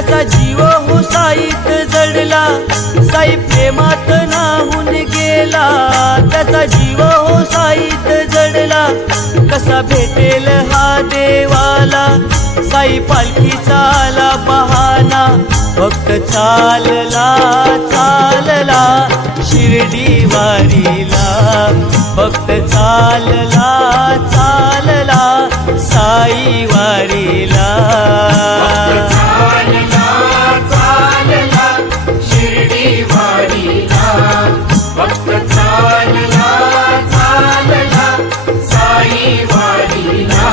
त्याचा जीव हो साईत जडला, साई प्रेमात नाहून गेला, त्याचा जीव हो साईत जडला, कसा भेटेल हा देवाला, साई पालखीचा आला बहाना, भक्त चालला चालला शिर्डी वारीला, भक्त चालला चालला साई वारीला, शिर्डी वारीला, भक्त चालला चालला साई वारीला.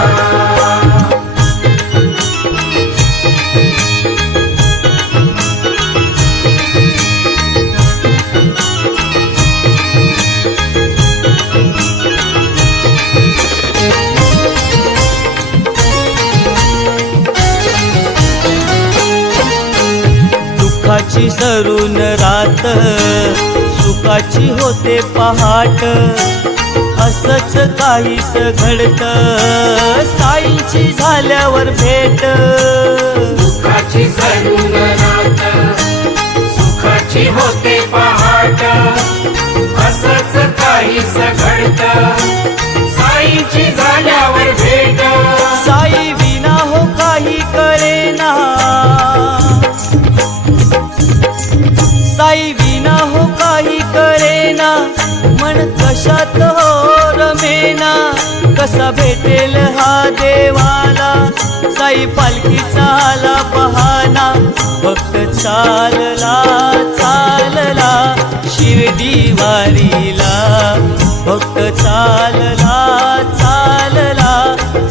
दुःखाची सरून रात, सुखाची होते पहाट, असंच काहीस घडत साईंची झाल्यावर भेट. दुःखाची सरून रात, सुखाची होते पहाट, असंच काहीस घडत साईंची झाल्यावर भेट. साई विना हो काही कळेना, साई विना हो काही कळेना, मन कशात हो रमेना, कसा भेटेल हा देवाला, साई पालखीचा आला बहाना, भक्त चालला चालला शिर्डी वारीला, भक्त चालला चालला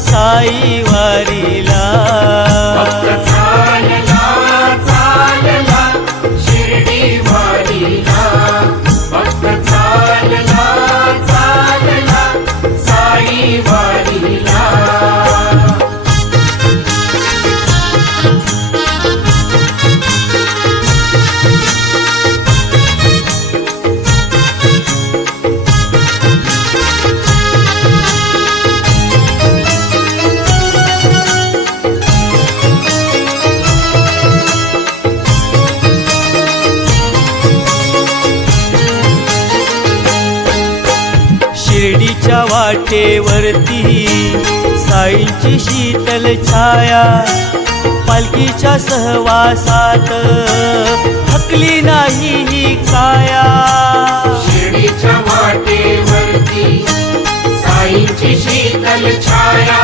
साई वारीला, भक्त चालला चालला शिर्डी वारीला, भक्त चालला चालला साई वारीला. शिर्डीच्या वाटेवरती साईंची शीतल छाया, पालखीच्या सहवासात थकली नाही ही काया. शिर्डीच्या वाटेवरती साईंची शीतल छाया,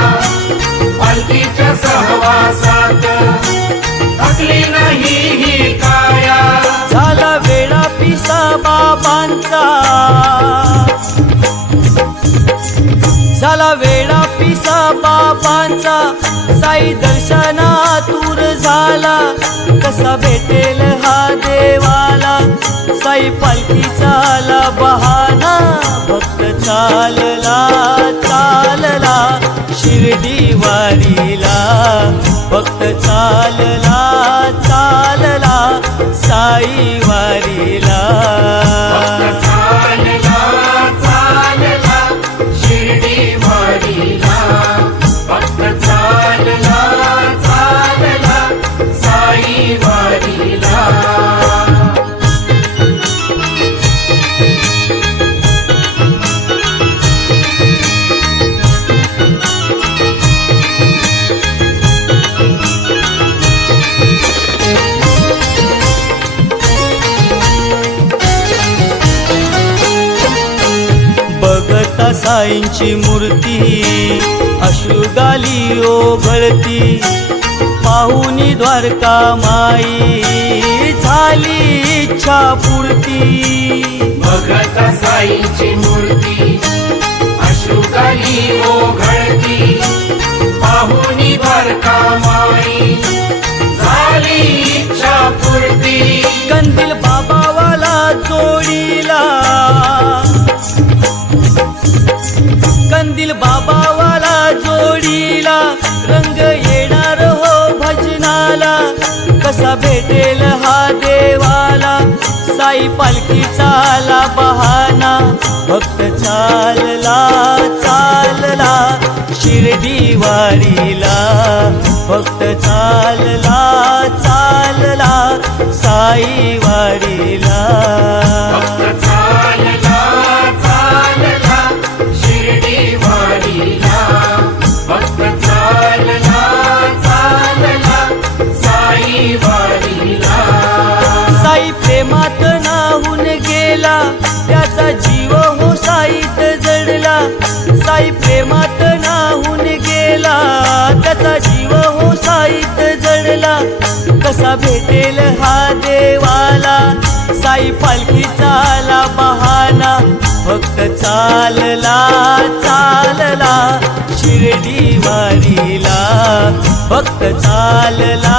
पालखीच्या सहवासात थकली नाही ही काया. झाला वेळा पिसा बाबांचा, झाला वेळा पिसा बाबांचा, साई दर्शनातूर झाला, कसा भेटेल हा देवाला, साई पालखीचा आला बहाना, भक्त चालला चालला शिर्डी वारीला, भक्त चालला चालला साई वारीला, भक्त चालला चालला शिर्डी वारीला, भक्त चालला चालला साई वारीला. बघता साईंची मूर्ती अश्रुगाली ओघळती, पाहुनी द्वारका माई झाली इच्छा पूर्ती. बघता साईंची मूर्ती अश्रुगाली ओघळती, पाहुनी द्वारका माई झाली इच्छा पूर्ती. कंदील बाबावाला जोडीला, कंदील बाबावाला जोडीला, रंग येणार हो भजनाला, कसा भेटेल हा देवाला, साई पालखीचा आला बहाना, भक्त चालला चालला शिर्डी वारीला, भक्त चालला चालला साई वारीला. भक्त चालला चालला शिर्डी वारीला. भक्त चालला चालला साई वारीला. साई प्रेमात नाहून गेला त्याचा जीव हो साईत जडला. साई प्रेमात नाहून गेला त्याचा जीव हो साईत जडला. कसा भेटेल हा देवाला साई पालखीचा आला बहाना. भक्त चालला चालला शिर्डी वारीला. भक्त चालला